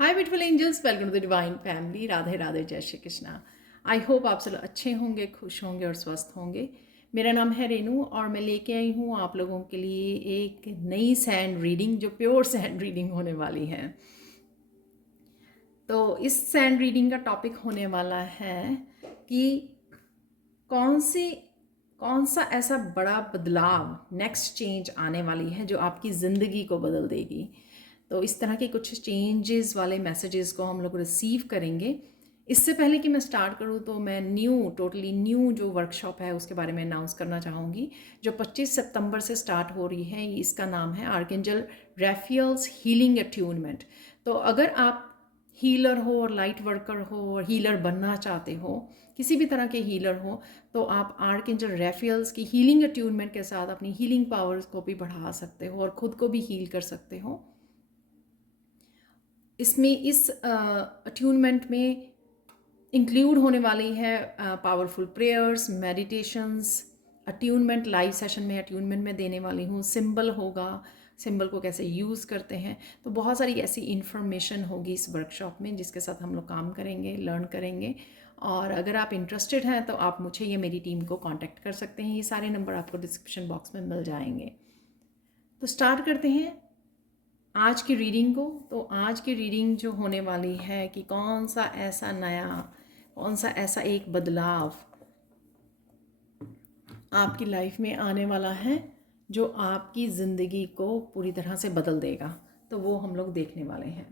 Hi beautiful angels, welcome to the divine family. Radhe Radhe, जय Shri Krishna. I hope आप सब अच्छे होंगे, खुश होंगे और स्वस्थ होंगे। मेरा नाम है रेनू और मैं लेके आई हूँ आप लोगों के लिए एक नई सैंड रीडिंग, जो प्योर सैंड रीडिंग होने वाली है। तो इस सैंड रीडिंग का टॉपिक होने वाला है कि कौन सी कौन सा ऐसा बड़ा बदलाव, नेक्स्ट चेंज आने वाली है जो आपकी ज़िंदगी को बदल देगी। तो इस तरह के कुछ चेंजेस वाले मैसेजेस को हम लोग रिसीव करेंगे। इससे पहले कि मैं स्टार्ट करूँ तो मैं टोटली न्यू जो वर्कशॉप है उसके बारे में अनाउंस करना चाहूँगी, जो 25 सितंबर से स्टार्ट हो रही है। इसका नाम है आर्कएंजल रैफियल्स हीलिंग अट्यूनमेंट। तो अगर आप हीलर हो और लाइट वर्कर हो और हीलर बनना चाहते हो, किसी भी तरह के हीलर हो, तो आप आर्कएंजल रैफियल्स की हीलिंग अट्यूनमेंट के साथ अपनी हीलिंग पावर्स को भी बढ़ा सकते हो और ख़ुद को भी हील कर सकते हो। इसमें इस अट्यूनमेंट में इंक्लूड होने वाली है powerful prayers, meditations, attunement live session में अट्यूनमेंट में देने वाली हूँ। सिंबल होगा, सिंबल को कैसे यूज़ करते हैं। तो बहुत सारी ऐसी इन्फॉर्मेशन होगी इस वर्कशॉप में जिसके साथ हम लोग काम करेंगे, लर्न करेंगे। और अगर आप इंटरेस्टेड हैं तो आप मुझे या मेरी टीम को कांटेक्ट कर सकते हैं। ये सारे नंबर आपको डिस्क्रिप्शन बॉक्स में मिल जाएंगे। तो स्टार्ट करते हैं आज की रीडिंग को। तो आज की रीडिंग जो होने वाली है कि कौन सा ऐसा एक बदलाव आपकी लाइफ में आने वाला है जो आपकी ज़िंदगी को पूरी तरह से बदल देगा। तो वो हम लोग देखने वाले हैं।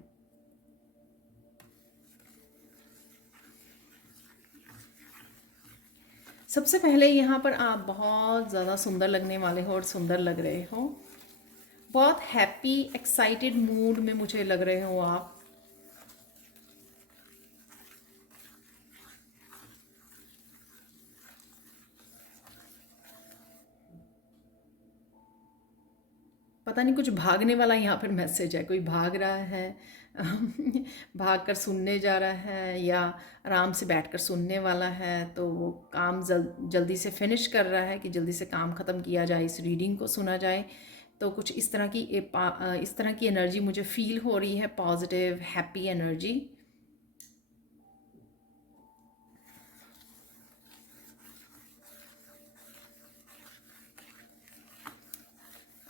सबसे पहले यहाँ पर आप बहुत ज़्यादा सुंदर लगने वाले हो और सुंदर लग रहे हो। बहुत हैप्पी, एक्साइटेड मूड में मुझे लग रहे हो आप। पता नहीं, कुछ भागने वाला यहाँ पर मैसेज है। कोई भाग रहा है भाग कर सुनने जा रहा है या आराम से बैठकर सुनने वाला है। तो वो काम जल्दी से फिनिश कर रहा है कि जल्दी से काम ख़त्म किया जाए, इस रीडिंग को सुना जाए। तो कुछ इस तरह की एनर्जी मुझे फील हो रही है, पॉजिटिव हैप्पी एनर्जी।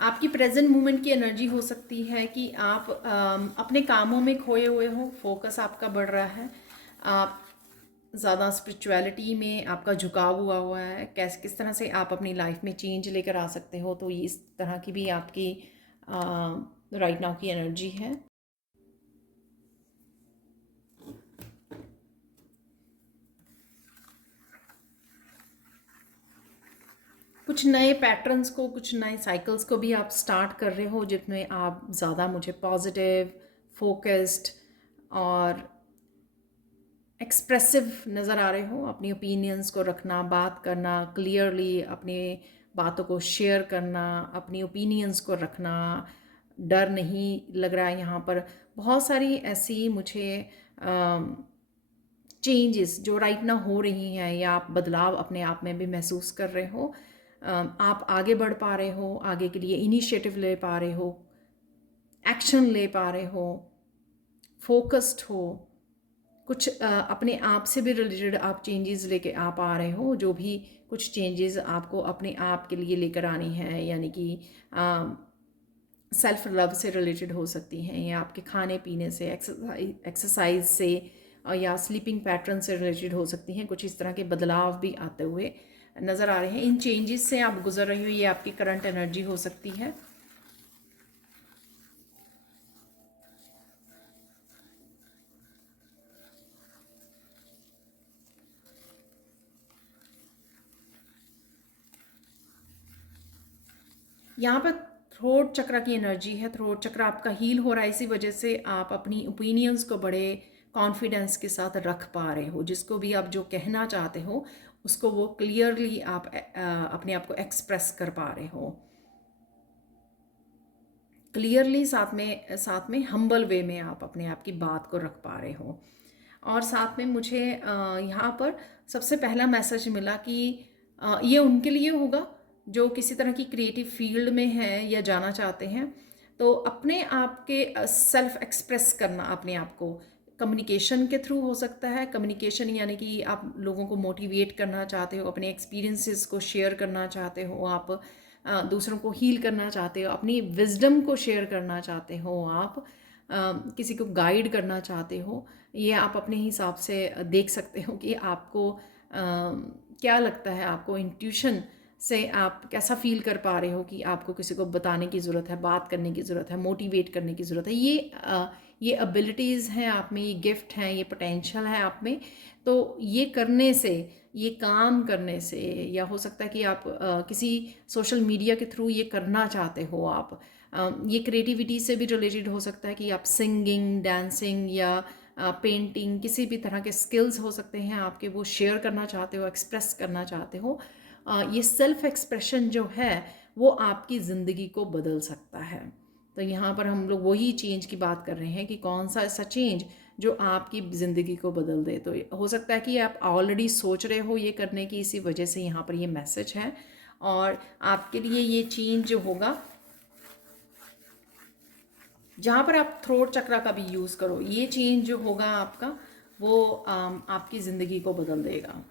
आपकी प्रेजेंट मोमेंट की एनर्जी हो सकती है कि आप अपने कामों में खोए हुए हो, फोकस आपका बढ़ रहा है, आप ज़्यादा स्पिरिचुअलिटी में आपका झुकाव हुआ है। किस तरह से आप अपनी लाइफ में चेंज लेकर आ सकते हो। तो इस तरह की भी आपकी राइट नाउ की एनर्जी है। कुछ नए पैटर्न्स को, कुछ नए साइकिल्स को भी आप स्टार्ट कर रहे हो जिसमें आप ज़्यादा मुझे पॉजिटिव, फोकस्ड और एक्सप्रेसिव नज़र आ रहे हो। अपनी ओपिनियंस को रखना, बात करना क्लियरली, अपनी बातों को शेयर करना, अपनी ओपिनियंस को रखना, डर नहीं लग रहा है यहाँ पर। बहुत सारी ऐसी मुझे चेंजेस जो राइट ना हो रही हैं या आप बदलाव अपने आप में भी महसूस कर रहे हो। आप आगे बढ़ पा रहे हो, आगे के लिए इनिशिएटिव ले पा रहे हो, एक्शन ले पा रहे हो, फोकस्ड हो। कुछ अपने आप से भी रिलेटेड आप चेंजेस लेके आ पा रहे हो। जो भी कुछ चेंजेस आपको अपने आप के लिए लेकर आनी है, यानी कि सेल्फ लव से रिलेटेड हो सकती हैं या आपके खाने पीने से, एक्सरसाइज से या स्लीपिंग पैटर्न से रिलेटेड हो सकती हैं। कुछ इस तरह के बदलाव भी आते हुए नज़र आ रहे हैं। इन चेंजेस से आप गुजर रही हो, ये आपकी करंट एनर्जी हो सकती है। यहाँ पर थ्रोट चक्र की एनर्जी है। थ्रोट चक्र आपका हील हो रहा है, इसी वजह से आप अपनी ओपिनियंस को बड़े कॉन्फिडेंस के साथ रख पा रहे हो। जिसको भी आप जो कहना चाहते हो उसको वो क्लियरली आप अपने आप को एक्सप्रेस कर पा रहे हो क्लियरली। साथ में हम्बल वे में आप अपने आप की बात को रख पा रहे हो। और साथ में मुझे यहाँ पर सबसे पहला मैसेज मिला कि ये उनके लिए होगा जो किसी तरह की क्रिएटिव फील्ड में है या जाना चाहते हैं। तो अपने आप के सेल्फ एक्सप्रेस करना अपने आप को कम्युनिकेशन के थ्रू हो सकता है। कम्युनिकेशन यानी कि आप लोगों को मोटिवेट करना चाहते हो, अपने एक्सपीरियंसेस को शेयर करना चाहते हो, आप दूसरों को हील करना चाहते हो, अपनी विजडम को शेयर करना चाहते हो, आप किसी को गाइड करना चाहते हो। ये आप अपने हिसाब से देख सकते हो कि आपको क्या लगता है, आपको इंट्यूशन से आप कैसा फील कर पा रहे हो कि आपको किसी को बताने की ज़रूरत है, बात करने की ज़रूरत है, मोटिवेट करने की ज़रूरत है। ये एबिलिटीज़ हैं आप में, ये गिफ्ट हैं, ये पोटेंशियल है आप में। तो ये करने से, ये काम करने से, या हो सकता है कि आप किसी सोशल मीडिया के थ्रू ये करना चाहते हो आप। ये क्रिएटिविटी से भी रिलेटेड हो सकता है कि आप सिंगिंग, डांसिंग या पेंटिंग, किसी भी तरह के स्किल्स हो सकते हैं आपके, वो शेयर करना चाहते हो, एक्सप्रेस करना चाहते हो। ये सेल्फ एक्सप्रेशन जो है वो आपकी ज़िंदगी को बदल सकता है। तो यहाँ पर हम लोग वही चेंज की बात कर रहे हैं कि कौन सा ऐसा चेंज जो आपकी ज़िंदगी को बदल दे। तो हो सकता है कि आप ऑलरेडी सोच रहे हो ये करने की, इसी वजह से यहाँ पर ये मैसेज है। और आपके लिए ये चेंज जो होगा, जहाँ पर आप थ्रोट चक्रा का भी यूज़ करो, ये चेंज जो होगा आपका, वो आपकी ज़िंदगी को बदल देगा।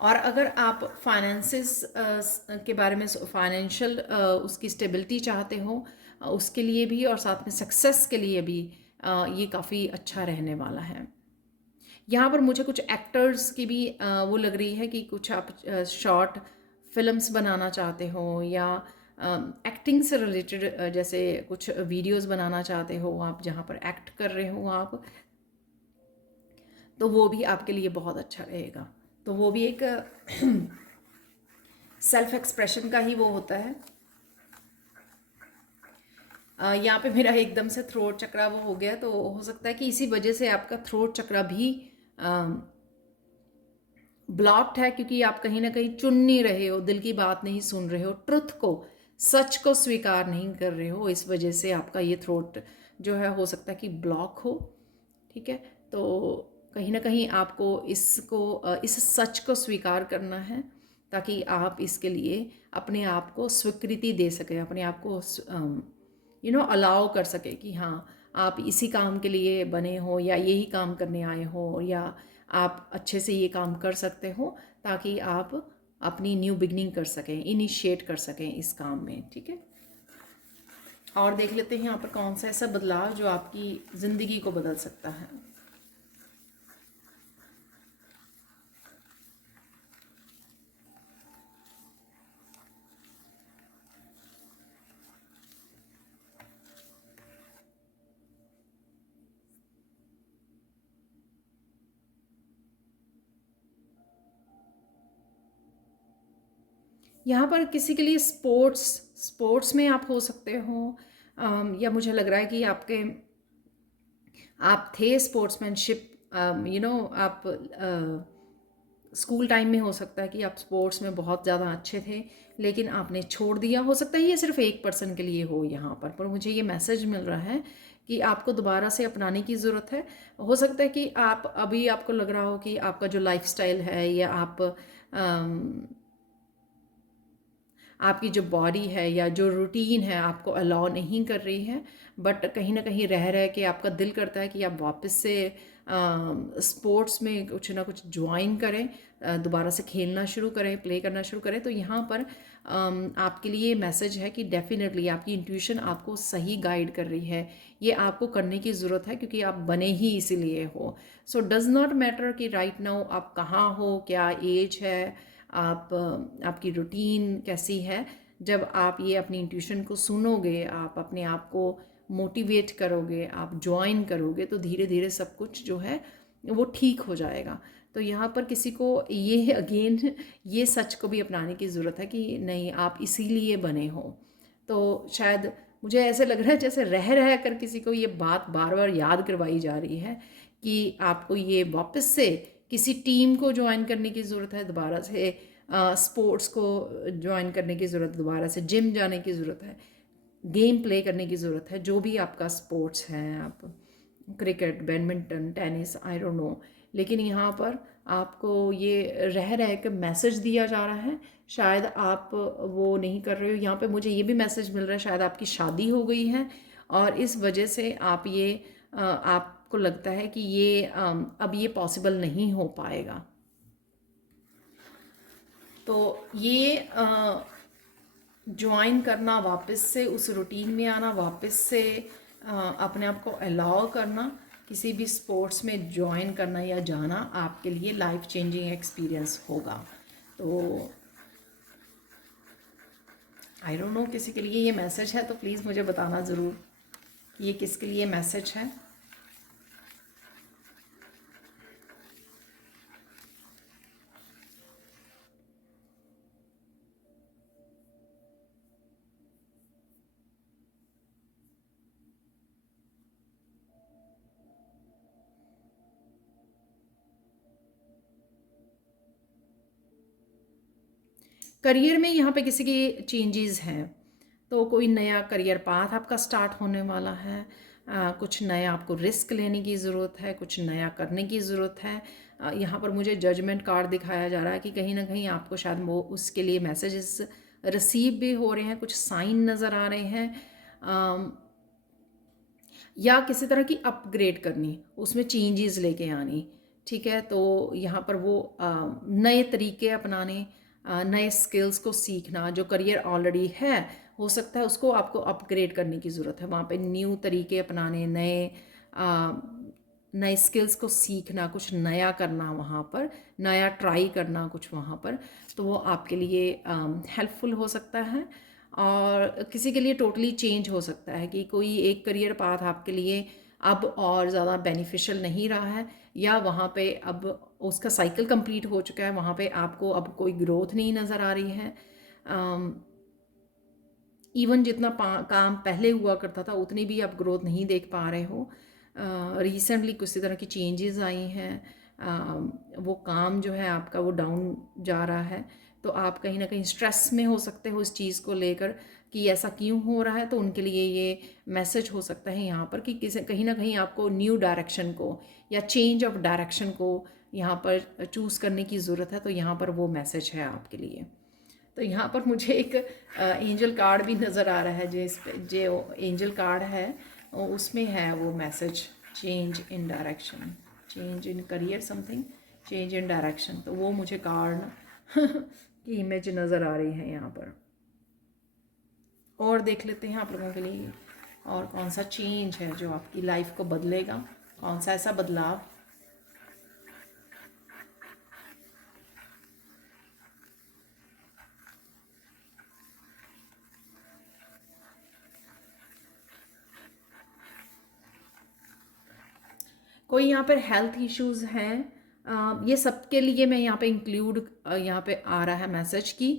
और अगर आप फाइनेंसेस के बारे में, फाइनेंशियल उसकी स्टेबिलिटी चाहते हो, उसके लिए भी, और साथ में सक्सेस के लिए भी ये काफ़ी अच्छा रहने वाला है। यहाँ पर मुझे कुछ एक्टर्स की भी वो लग रही है कि कुछ आप शॉर्ट फिल्म्स बनाना चाहते हो, या एक्टिंग से रिलेटेड जैसे कुछ वीडियोस बनाना चाहते हो आप, जहाँ पर एक्ट कर रहे हो आप, तो वो भी आपके लिए बहुत अच्छा रहेगा। तो वो भी एक सेल्फ एक्सप्रेशन का ही वो होता है। यहाँ पे मेरा एकदम से थ्रोट चक्रा वो हो गया, तो हो सकता है कि इसी वजह से आपका थ्रोट चक्रा भी ब्लॉक्ड है, क्योंकि आप कहीं ना कहीं चुन नहीं रहे हो, दिल की बात नहीं सुन रहे हो, ट्रुथ को, सच को स्वीकार नहीं कर रहे हो। इस वजह से आपका ये थ्रोट जो है हो सकता है कि ब्लॉक हो। ठीक है, तो कहीं ना कहीं आपको इस सच को स्वीकार करना है, ताकि आप इसके लिए अपने आप को स्वीकृति दे सकें, अपने आप को अलाउ कर सके कि हाँ, आप इसी काम के लिए बने हो, या यही काम करने आए हो, या आप अच्छे से ये काम कर सकते हो, ताकि आप अपनी न्यू बिगनिंग कर सकें, इनिशिएट कर सकें इस काम में। ठीक है, और देख लेते हैं यहाँ पर कौन सा ऐसा बदलाव जो आपकी ज़िंदगी को बदल सकता है। यहाँ पर किसी के लिए स्पोर्ट्स में आप हो सकते हो, या मुझे लग रहा है कि आप थे स्पोर्ट्समैनशिप, आप स्कूल टाइम में हो सकता है कि आप स्पोर्ट्स में बहुत ज़्यादा अच्छे थे, लेकिन आपने छोड़ दिया। हो सकता है ये सिर्फ एक पर्सन के लिए हो यहाँ पर मुझे ये मैसेज मिल रहा है कि आपको दोबारा से अपनाने की ज़रूरत है। हो सकता है कि आप अभी, आपको लग रहा हो कि आपका जो लाइफस्टाइल है, या आपकी जो बॉडी है, या जो रूटीन है, आपको अलाउ नहीं कर रही है, बट कहीं ना कहीं रह रह के आपका दिल करता है कि आप वापस से स्पोर्ट्स में कुछ ना कुछ ज्वाइन करें, दोबारा से खेलना शुरू करें, प्ले करना शुरू करें। तो यहाँ पर आपके लिए मैसेज है कि डेफिनेटली आपकी इंट्यूशन आपको सही गाइड कर रही है, ये आपको करने की ज़रूरत है, क्योंकि आप बने ही इसीलिए हो। सो डज़ नॉट मैटर कि राइट नाउ आप कहाँ हो, क्या एज है, आपकी रूटीन कैसी है। जब आप ये अपनी इंट्यूशन को सुनोगे, आप अपने आप को मोटिवेट करोगे, आप ज्वाइन करोगे, तो धीरे धीरे सब कुछ जो है वो ठीक हो जाएगा। तो यहाँ पर किसी को ये अगेन ये सच को भी अपनाने की ज़रूरत है कि नहीं, आप इसीलिए बने हो। तो शायद मुझे ऐसे लग रहा है जैसे रह रह कर किसी को ये बात बार बार याद करवाई जा रही है कि आपको ये वापस से किसी टीम को ज्वाइन करने की ज़रूरत है, दोबारा से स्पोर्ट्स को ज्वाइन करने की ज़रूरत, दोबारा से जिम जाने की ज़रूरत है, गेम प्ले करने की ज़रूरत है, जो भी आपका स्पोर्ट्स है, आप cricket, badminton, tennis, I don't know. लेकिन यहाँ पर आपको ये रह रह के मैसेज दिया जा रहा है, शायद आप वो नहीं कर रहे हो। यहाँ पे मुझे ये भी मैसेज मिल रहा है शायद आपकी शादी हो गई है और इस वजह से आप ये आपको लगता है कि ये अब ये पॉसिबल नहीं हो पाएगा। तो ये ज्वाइन करना, वापस से उस रूटीन में आना, वापस से अपने आप को अलाउ करना, किसी भी स्पोर्ट्स में ज्वाइन करना या जाना आपके लिए लाइफ चेंजिंग एक्सपीरियंस होगा। तो आई डोंट नो किसी के लिए ये मैसेज है तो प्लीज़ मुझे बताना ज़रूर कि ये किसके लिए मैसेज है। करियर में यहाँ पे किसी की चेंजेस हैं, तो कोई नया करियर पाथ आपका स्टार्ट होने वाला है। कुछ नया आपको रिस्क लेने की ज़रूरत है, कुछ नया करने की ज़रूरत है। यहाँ पर मुझे जजमेंट कार्ड दिखाया जा रहा है कि कहीं ना कहीं आपको शायद वो उसके लिए मैसेजेस रिसीव भी हो रहे हैं, कुछ साइन नज़र आ रहे हैं, या किसी तरह की अपग्रेड करनी, उसमें चेंजेस लेके आनी। ठीक है, तो यहाँ पर वो नए तरीके अपनाने, नए स्किल्स को सीखना, जो करियर ऑलरेडी है हो सकता है उसको आपको अपग्रेड करने की ज़रूरत है। वहाँ पे न्यू तरीके अपनाने, नए स्किल्स को सीखना, कुछ नया करना, वहाँ पर नया ट्राई करना कुछ वहाँ पर, तो वो आपके लिए हेल्पफुल हो सकता है। और किसी के लिए टोटली चेंज हो सकता है कि कोई एक करियर पाथ आपके लिए अब और ज़्यादा बेनिफिशियल नहीं रहा है, या वहाँ पे अब उसका साइकिल कंप्लीट हो चुका है, वहाँ पे आपको अब कोई ग्रोथ नहीं नज़र आ रही है। इवन जितना काम पहले हुआ करता था उतनी भी आप ग्रोथ नहीं देख पा रहे हो। रिसेंटली कुछ तरह की चेंजेस आई हैं, वो काम जो है आपका वो डाउन जा रहा है, तो आप कहीं ना कहीं स्ट्रेस में हो सकते हो इस चीज़ को लेकर कि ऐसा क्यों हो रहा है। तो उनके लिए ये मैसेज हो सकता है यहाँ पर कि किसी कहीं ना कहीं आपको न्यू डायरेक्शन को या चेंज ऑफ डायरेक्शन को यहाँ पर चूज़ करने की ज़रूरत है। तो यहाँ पर वो मैसेज है आपके लिए। तो यहाँ पर मुझे एक एंजल कार्ड भी नज़र आ रहा है, जो एंजल कार्ड है उसमें है वो message, change in direction, change in career something, change in direction. तो वो मुझे कार्ड की इमेज नज़र आ रही है यहाँ पर। और देख लेते हैं आप लोगों के लिए और कौन सा चेंज है जो आपकी लाइफ को बदलेगा, कौन सा ऐसा बदलाव। कोई यहाँ पर हेल्थ इश्यूज हैं, ये सबके लिए मैं यहाँ पे इंक्लूड, यहाँ पे आ रहा है मैसेज कि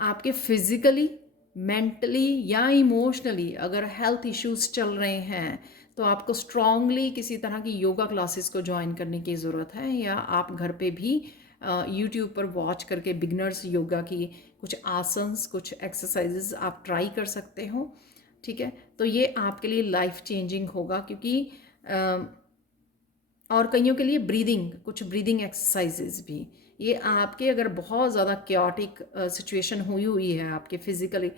आपके फिजिकली, मेंटली या इमोशनली अगर हेल्थ इश्यूज चल रहे हैं तो आपको स्ट्रांगली किसी तरह की योगा क्लासेस को ज्वाइन करने की ज़रूरत है, या आप घर पे भी यूट्यूब पर वॉच करके बिगनर्स योगा की कुछ आसन्स, कुछ एक्सरसाइजेज आप ट्राई कर सकते हो। ठीक है, तो ये आपके लिए लाइफ चेंजिंग होगा, क्योंकि और कईयों के लिए ब्रीदिंग, कुछ ब्रीदिंग एक्सरसाइजेज भी, ये आपके अगर बहुत ज़्यादा क्योटिक सिचुएशन हुई है आपके फिजिकली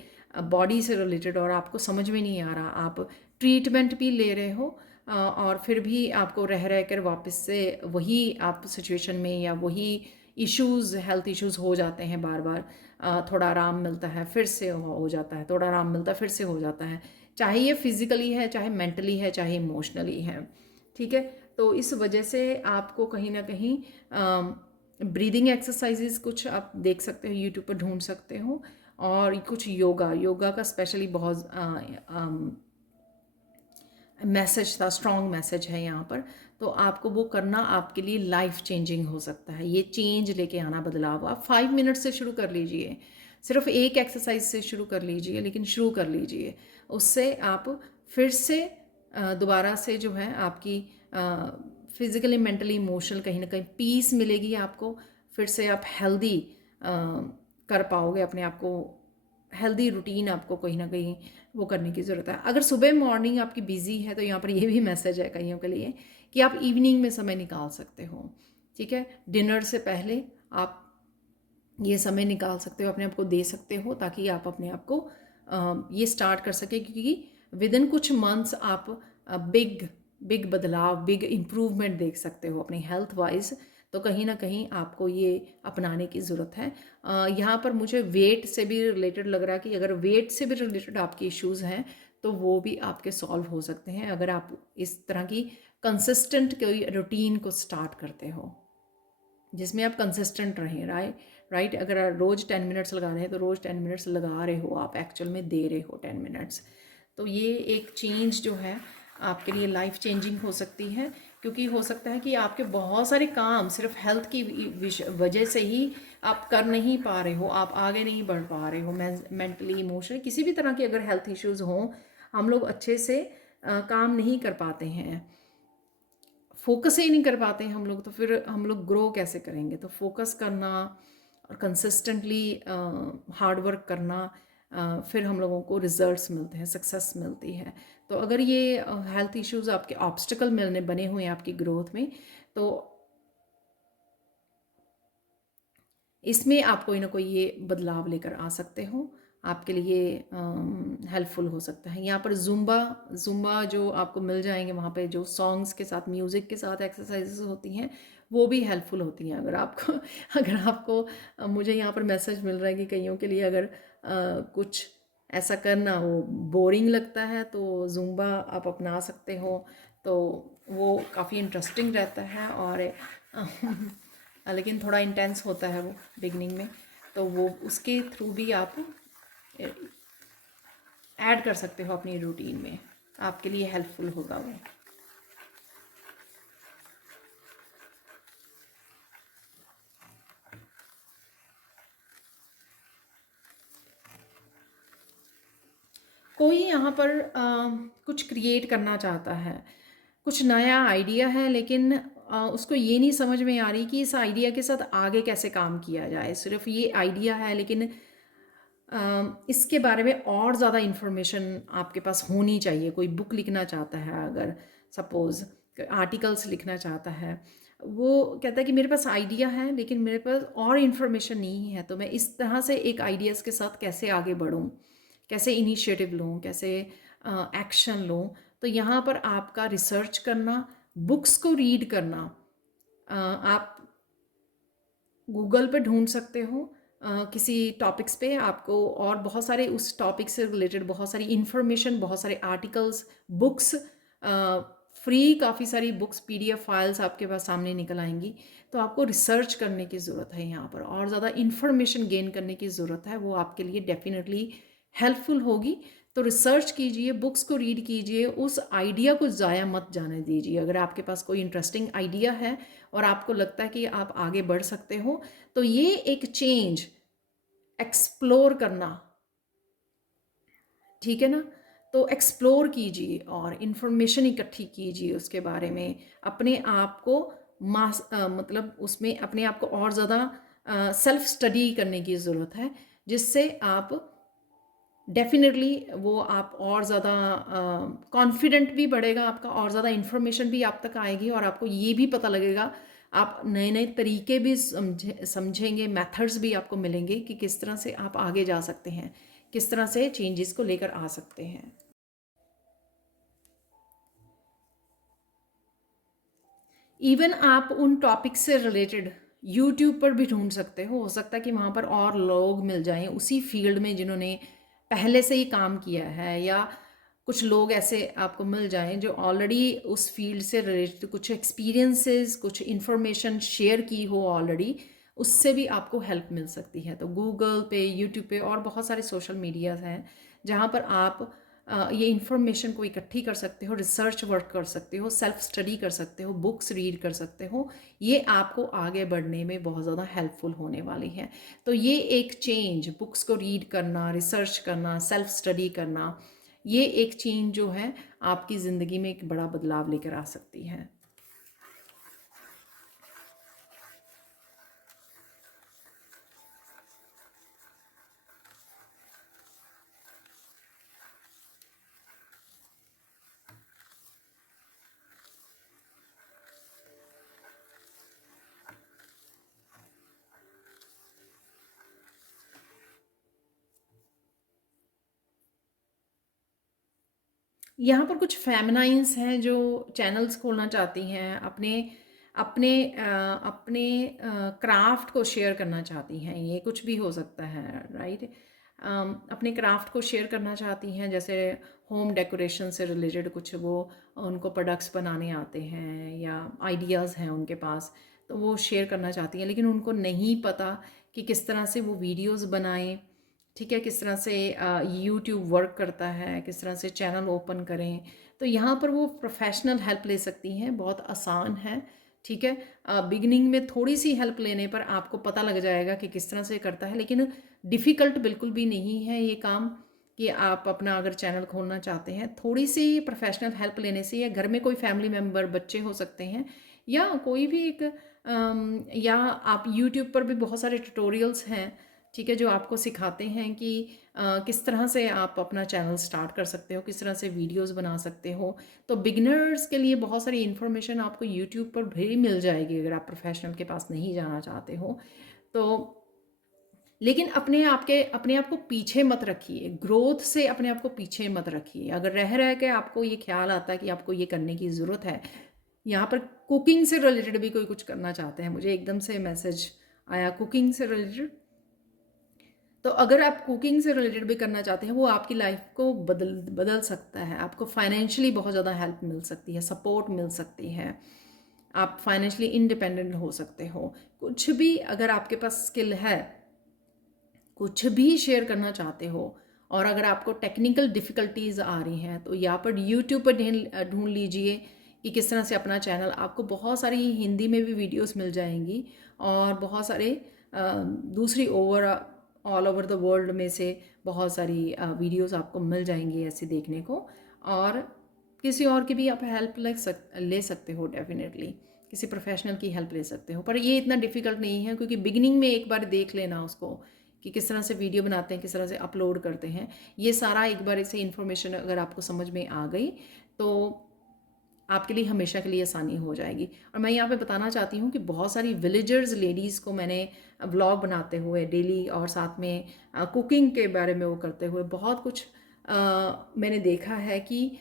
बॉडी से रिलेटेड और आपको समझ में नहीं आ रहा, आप ट्रीटमेंट भी ले रहे हो और फिर भी आपको रह रह कर वापस से वही आप सिचुएशन में या वही इश्यूज़, हेल्थ इश्यूज़ हो जाते हैं बार बार। थोड़ा आराम मिलता है फिर से हो जाता है, थोड़ा आराम मिलता है फिर से हो जाता है, चाहे ये फिज़िकली है, चाहे मेंटली है, चाहे इमोशनली है। ठीक है, तो इस वजह से आपको कहीं ना कहीं ब्रीदिंग एक्सरसाइजेस कुछ आप देख सकते हो, यूट्यूब पर ढूंढ सकते हो, और कुछ योगा का स्पेशली बहुत मैसेज था, स्ट्रॉन्ग मैसेज है यहाँ पर। तो आपको वो करना आपके लिए लाइफ चेंजिंग हो सकता है, ये चेंज लेके आना, बदलाव। आप 5 मिनट से शुरू कर लीजिए, सिर्फ एक एक्सरसाइज से शुरू कर लीजिए, लेकिन शुरू कर लीजिए, उससे आप फिर से दोबारा से जो है आपकी फिज़िकली, मेंटली, इमोशनल कहीं ना कहीं पीस मिलेगी आपको, फिर से आप हेल्दी कर पाओगे अपने आप को, हेल्दी रूटीन आपको कहीं ना कहीं वो करने की ज़रूरत है। अगर सुबह मॉर्निंग आपकी बिजी है तो यहाँ पर ये भी मैसेज है कईयों के लिए कि आप इवनिंग में समय निकाल सकते हो। ठीक है, डिनर से पहले आप ये समय निकाल सकते हो, अपने आप को दे सकते हो, ताकि आप अपने आप को ये स्टार्ट कर सके, क्योंकि विद इन कुछ मंथ्स आप बिग बिग बदलाव, बिग इम्प्रूवमेंट देख सकते हो अपनी हेल्थ वाइज। तो कहीं ना कहीं आपको ये अपनाने की ज़रूरत है। यहाँ पर मुझे वेट से भी रिलेटेड लग रहा है कि अगर वेट से भी रिलेटेड आपके इश्यूज़ हैं तो वो भी आपके सॉल्व हो सकते हैं, अगर आप इस तरह की कंसिस्टेंट कोई रूटीन को स्टार्ट करते हो जिसमें आप कंसिस्टेंट रहें। राइट, अगर आप रोज़ 10 मिनट्स लगा रहे हैं तो रोज़ 10 मिनट्स लगा रहे हो, आप एक्चुअल में दे रहे हो 10 मिनट्स। तो ये एक चेंज जो है आपके लिए लाइफ चेंजिंग हो सकती है, क्योंकि हो सकता है कि आपके बहुत सारे काम सिर्फ हेल्थ की वजह से ही आप कर नहीं पा रहे हो, आप आगे नहीं बढ़ पा रहे हो मेंटली, इमोशनली, किसी भी तरह के अगर हेल्थ इश्यूज़ हों, हम लोग अच्छे से काम नहीं कर पाते हैं, फोकस ही नहीं कर पाते हैं हम लोग, तो फिर हम लोग ग्रो कैसे करेंगे। तो फोकस करना और कंसिस्टेंटली हार्ड वर्क करना, फिर हम लोगों को रिजल्ट्स मिलते हैं, सक्सेस मिलती है। तो अगर ये हेल्थ इश्यूज आपके ऑब्स्टिकल मिलने बने हुए हैं आपकी ग्रोथ में, तो इसमें आप कोई ना कोई ये बदलाव लेकर आ सकते हो, आपके लिए हेल्पफुल हो सकता है। यहाँ पर जुम्बा जो आपको मिल जाएंगे, वहाँ पे जो सॉन्ग्स के साथ, म्यूज़िक के साथ एक्सरसाइजेस होती हैं, वो भी हेल्पफुल होती हैं। अगर आपको मुझे यहाँ पर मैसेज मिल रहा है कि कईयों के लिए अगर कुछ ऐसा करना वो बोरिंग लगता है तो जुम्बा आप अपना सकते हो, तो वो काफ़ी इंटरेस्टिंग रहता है। और लेकिन थोड़ा इंटेंस होता है वो बिगनिंग में, तो वो उसके थ्रू भी आप ऐड कर सकते हो अपनी रूटीन में, आपके लिए हेल्पफुल होगा वो। कोई यहाँ पर कुछ क्रिएट करना चाहता है, कुछ नया आइडिया है, लेकिन उसको ये नहीं समझ में आ रही कि इस आइडिया के साथ आगे कैसे काम किया जाए। सिर्फ ये आइडिया है, लेकिन इसके बारे में और ज़्यादा इन्फॉर्मेशन आपके पास होनी चाहिए। कोई बुक लिखना चाहता है, अगर सपोज़ आर्टिकल्स लिखना चाहता है, वो कहता है कि मेरे पास आइडिया है लेकिन मेरे पास और इन्फॉर्मेशन नहीं है, तो मैं इस तरह से एक आइडियाज़ के साथ कैसे आगे बढ़ूँ, कैसे इनिशिएटिव लूँ, कैसे एक्शन लूँ। तो यहाँ पर आपका रिसर्च करना, बुक्स को रीड करना, आप गूगल पे ढूंढ सकते हो किसी टॉपिक्स पे आपको, और बहुत सारे उस टॉपिक से रिलेटेड बहुत सारी इन्फॉर्मेशन, बहुत सारे आर्टिकल्स, बुक्स, फ्री काफ़ी सारी बुक्स, पीडीएफ फाइल्स आपके पास सामने निकल आएंगी। तो आपको रिसर्च करने की ज़रूरत है यहाँ पर, और ज़्यादा इन्फॉर्मेशन गेन करने की ज़रूरत है, वो आपके लिए डेफिनेटली हेल्पफुल होगी। तो रिसर्च कीजिए, बुक्स को रीड कीजिए, उस आइडिया को ज़ाया मत जाने दीजिए। अगर आपके पास कोई इंटरेस्टिंग आइडिया है और आपको लगता है कि आप आगे बढ़ सकते हो, तो ये एक चेंज एक्सप्लोर करना, ठीक है ना। तो एक्सप्लोर कीजिए और इन्फॉर्मेशन इकट्ठी कीजिए उसके बारे में, अपने आप को मतलब उसमें अपने आप को और ज़्यादा सेल्फ स्टडी करने की ज़रूरत है, जिससे आप डेफिनेटली वो आप और ज़्यादा कॉन्फिडेंट भी बढ़ेगा आपका, और ज़्यादा इन्फॉर्मेशन भी आप तक आएगी, और आपको ये भी पता लगेगा, आप नए नए तरीके भी समझेंगे, मेथड्स भी आपको मिलेंगे कि किस तरह से आप आगे जा सकते हैं, किस तरह से चेंजेस को लेकर आ सकते हैं। इवन आप उन टॉपिक से रिलेटेड यूट्यूब पर भी ढूंढ सकते हो सकता है कि वहाँ पर और लोग मिल जाएं उसी फील्ड में जिन्होंने पहले से ही काम किया है, या कुछ लोग ऐसे आपको मिल जाएं जो ऑलरेडी उस फील्ड से रिलेटेड कुछ एक्सपीरियंसेस, कुछ इंफॉर्मेशन शेयर की हो ऑलरेडी, उससे भी आपको हेल्प मिल सकती है। तो गूगल पे, यूट्यूब पे और बहुत सारे सोशल मीडियाज़ हैं जहाँ पर आप ये इन्फॉर्मेशन को इकट्ठी कर सकते हो, रिसर्च वर्क कर सकते हो, सेल्फ स्टडी कर सकते हो, बुक्स रीड कर सकते हो। ये आपको आगे बढ़ने में बहुत ज़्यादा हेल्पफुल होने वाली है। तो ये एक चेंज, बुक्स को रीड करना, रिसर्च करना, सेल्फ स्टडी करना, ये एक चेंज जो है आपकी ज़िंदगी में एक बड़ा बदलाव लेकर आ सकती है। यहाँ पर कुछ फेमिनाइंस हैं जो चैनल्स खोलना चाहती हैं, अपने अपने अपने क्राफ्ट को शेयर करना चाहती हैं, ये कुछ भी हो सकता है, राइट। अपने क्राफ्ट को शेयर करना चाहती हैं, जैसे होम डेकोरेशन से रिलेटेड कुछ वो उनको प्रोडक्ट्स बनाने आते हैं या आइडियाज़ हैं उनके पास, तो वो शेयर करना चाहती हैं, लेकिन उनको नहीं पता कि किस तरह से वो वीडियोस बनाएं, ठीक है, किस तरह से यूट्यूब वर्क करता है, किस तरह से चैनल ओपन करें। तो यहाँ पर वो प्रोफेशनल हेल्प ले सकती हैं, बहुत आसान है, ठीक है। बिगिनिंग में थोड़ी सी हेल्प लेने पर आपको पता लग जाएगा कि किस तरह से करता है, लेकिन डिफ़िकल्ट बिल्कुल भी नहीं है ये काम, कि आप अपना अगर चैनल खोलना चाहते हैं, थोड़ी सी प्रोफेशनल हेल्प लेने से, या घर में कोई फैमिली मेम्बर, बच्चे हो सकते हैं, या कोई भी एक या आप यूट्यूब पर भी बहुत सारे ट्यूटोरियल्स हैं, ठीक है, जो आपको सिखाते हैं कि किस तरह से आप अपना चैनल स्टार्ट कर सकते हो, किस तरह से वीडियोस बना सकते हो। तो बिगिनर्स के लिए बहुत सारी इन्फॉर्मेशन आपको यूट्यूब पर भी मिल जाएगी अगर आप प्रोफेशनल के पास नहीं जाना चाहते हो तो। लेकिन अपने आप को पीछे मत रखिए, ग्रोथ से अपने आप को पीछे मत रखिए। अगर रह के आपको ये ख्याल आता है कि आपको ये करने की ज़रूरत है, यहाँ पर कुकिंग से रिलेटेड भी कोई कुछ करना चाहते हैं, मुझे एकदम से मैसेज आया कुकिंग से रिलेटेड। तो अगर आप कुकिंग से रिलेटेड भी करना चाहते हैं, वो आपकी लाइफ को बदल बदल सकता है, आपको फाइनेंशियली बहुत ज़्यादा हेल्प मिल सकती है, सपोर्ट मिल सकती है, आप फाइनेंशियली इंडिपेंडेंट हो सकते हो। कुछ भी अगर आपके पास स्किल है, कुछ भी शेयर करना चाहते हो, और अगर आपको टेक्निकल डिफ़िकल्टीज़ आ रही हैं, तो यहाँ पर यूट्यूब पर ढूंढ लीजिए कि किस तरह से अपना चैनल, आपको बहुत सारी हिंदी में भी वीडियोस मिल जाएंगी, और बहुत सारे दूसरी ऑल ओवर द वर्ल्ड में से बहुत सारी वीडियोस आपको मिल जाएंगी ऐसे देखने को। और किसी और की भी आप हेल्प ले सकते हो, डेफिनेटली किसी प्रोफेशनल की हेल्प ले सकते हो, पर ये इतना डिफ़िकल्ट नहीं है, क्योंकि बिगिनिंग में एक बार देख लेना उसको कि किस तरह से वीडियो बनाते हैं, किस तरह से अपलोड करते हैं, ये सारा एक बार ऐसे इन्फॉर्मेशन अगर आपको समझ में आ गई तो आपके लिए हमेशा के लिए आसानी हो जाएगी। और मैं यहाँ पे बताना चाहती हूँ कि बहुत सारी विलेजर्स लेडीज़ को मैंने व्लॉग बनाते हुए डेली, और साथ में कुकिंग के बारे में वो करते हुए बहुत कुछ मैंने देखा है कि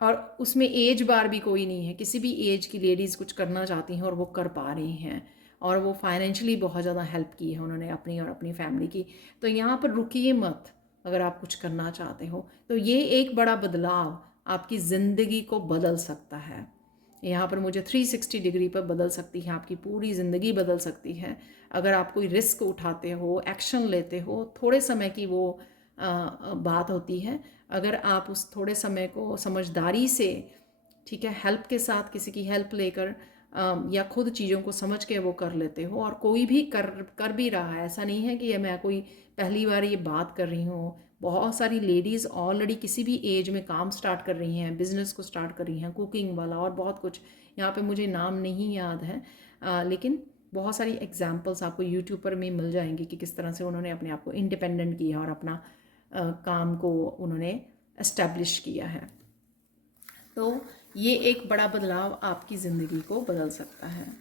और उसमें एज बार भी कोई नहीं है, किसी भी एज की लेडीज़ कुछ करना चाहती हैं और वो कर पा रही हैं, और वो फाइनेंशियली बहुत ज़्यादा हेल्प की है उन्होंने अपनी और अपनी फैमिली की। तो यहाँ पर रुकिए मत, अगर आप कुछ करना चाहते हो तो ये एक बड़ा बदलाव आपकी ज़िंदगी को बदल सकता है। यहाँ पर मुझे 360 डिग्री पर बदल सकती है, आपकी पूरी ज़िंदगी बदल सकती है अगर आप कोई रिस्क उठाते हो, एक्शन लेते हो। थोड़े समय की वो बात होती है, अगर आप उस थोड़े समय को समझदारी से, ठीक है, हेल्प के साथ, किसी की हेल्प लेकर या खुद चीज़ों को समझ के वो कर लेते हो, और कोई भी कर भी रहा है, ऐसा नहीं है कि मैं कोई पहली बार ये बात कर रही हूँ। बहुत सारी लेडीज़ ऑलरेडी किसी भी एज में काम स्टार्ट कर रही हैं, बिजनेस को स्टार्ट कर रही हैं, कुकिंग वाला और बहुत कुछ। यहाँ पे मुझे नाम नहीं याद है, लेकिन बहुत सारी एग्जाम्पल्स आपको यूट्यूब पर में मिल जाएंगी कि किस तरह से उन्होंने अपने आप को इंडिपेंडेंट किया और अपना काम को उन्होंने एस्टैब्लिश किया है। तो ये एक बड़ा बदलाव आपकी ज़िंदगी को बदल सकता है।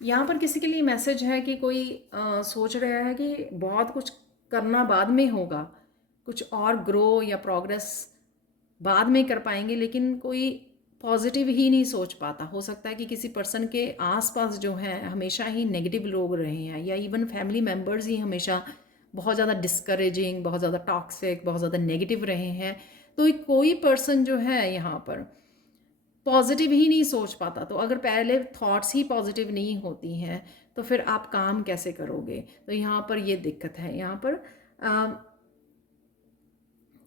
यहाँ पर किसी के लिए मैसेज है कि कोई सोच रहा है कि बहुत कुछ करना बाद में होगा, कुछ और ग्रो या प्रोग्रेस बाद में कर पाएंगे, लेकिन कोई पॉजिटिव ही नहीं सोच पाता। हो सकता है कि किसी पर्सन के आसपास जो हैं हमेशा ही नेगेटिव लोग रहे हैं, या इवन फैमिली मेम्बर्स ही हमेशा बहुत ज़्यादा डिस्करेजिंग, बहुत ज़्यादा टॉक्सिक, बहुत ज़्यादा नेगेटिव रहे हैं। तो कोई पर्सन जो है यहाँ पर पॉजिटिव ही नहीं सोच पाता। तो अगर पहले थॉट्स ही पॉजिटिव नहीं होती हैं तो फिर आप काम कैसे करोगे? तो यहाँ पर ये दिक्कत है। यहाँ पर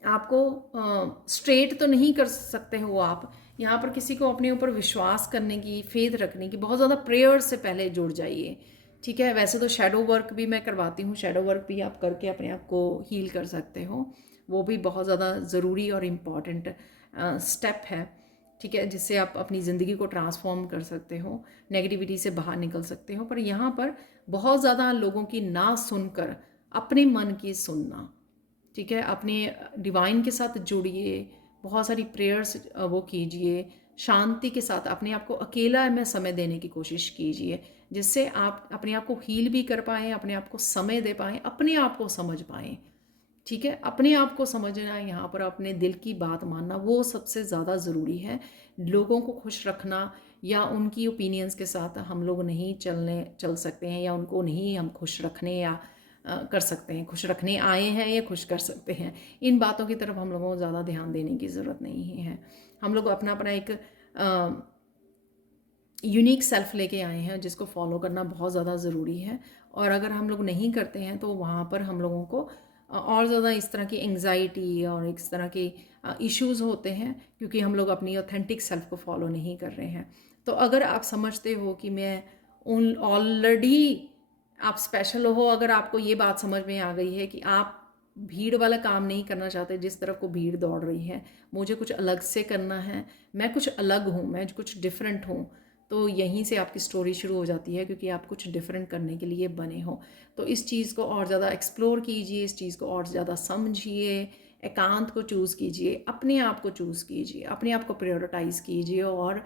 आपको स्ट्रेट तो नहीं कर सकते हो आप। यहाँ पर किसी को अपने ऊपर विश्वास करने की, फेथ रखने की, बहुत ज़्यादा प्रेयर से पहले जुड़ जाइए, ठीक है। वैसे तो शैडो वर्क भी मैं करवाती हूँ, शैडो वर्क भी आप करके अपने आप को हील कर सकते हो, वो भी बहुत ज़्यादा ज़रूरी और इम्पॉर्टेंट स्टेप है, ठीक है, जिससे आप अपनी ज़िंदगी को ट्रांसफॉर्म कर सकते हो, नेगेटिविटी से बाहर निकल सकते हो। पर यहाँ पर बहुत ज़्यादा लोगों की ना सुनकर अपने मन की सुनना, ठीक है। अपने डिवाइन के साथ जुड़िए, बहुत सारी प्रेयर्स वो कीजिए, शांति के साथ अपने आप को अकेला में समय देने की कोशिश कीजिए, जिससे आप अपने आप को हील भी कर पाएँ, अपने आप को समय दे पाएँ, अपने आप को समझ पाएँ, ठीक है। अपने आप को समझना, यहाँ पर अपने दिल की बात मानना, वो सबसे ज़्यादा ज़रूरी है। लोगों को खुश रखना या उनकी ओपिनियंस के साथ हम लोग नहीं चल सकते हैं, या उनको नहीं हम खुश रखने या कर सकते हैं, खुश रखने आए हैं या खुश कर सकते हैं, इन बातों की तरफ हम लोगों को ज़्यादा ध्यान देने की ज़रूरत नहीं है। हम लोग अपना अपना एक यूनिक सेल्फ लेके आए हैं, जिसको फॉलो करना बहुत ज़्यादा ज़रूरी है। और अगर हम लोग नहीं करते हैं तो वहाँ पर हम लोगों को और ज़्यादा इस तरह की एंग्जाइटी और इस तरह के इश्यूज़ होते हैं, क्योंकि हम लोग अपनी ऑथेंटिक सेल्फ को फॉलो नहीं कर रहे हैं। तो अगर आप समझते हो कि मैं उन ऑलरेडी आप स्पेशल हो, अगर आपको ये बात समझ में आ गई है कि आप भीड़ वाला काम नहीं करना चाहते, जिस तरफ को भीड़ दौड़ रही है, मुझे कुछ अलग से करना है, मैं कुछ अलग हूँ, मैं कुछ डिफरेंट हूँ, तो यहीं से आपकी स्टोरी शुरू हो जाती है, क्योंकि आप कुछ डिफरेंट करने के लिए बने हो। तो इस चीज़ को और ज़्यादा एक्सप्लोर कीजिए, इस चीज़ को और ज़्यादा समझिए, एकांत को चूज़ कीजिए, अपने आप को चूज़ कीजिए, अपने आप को प्रायोरिटाइज़ कीजिए, और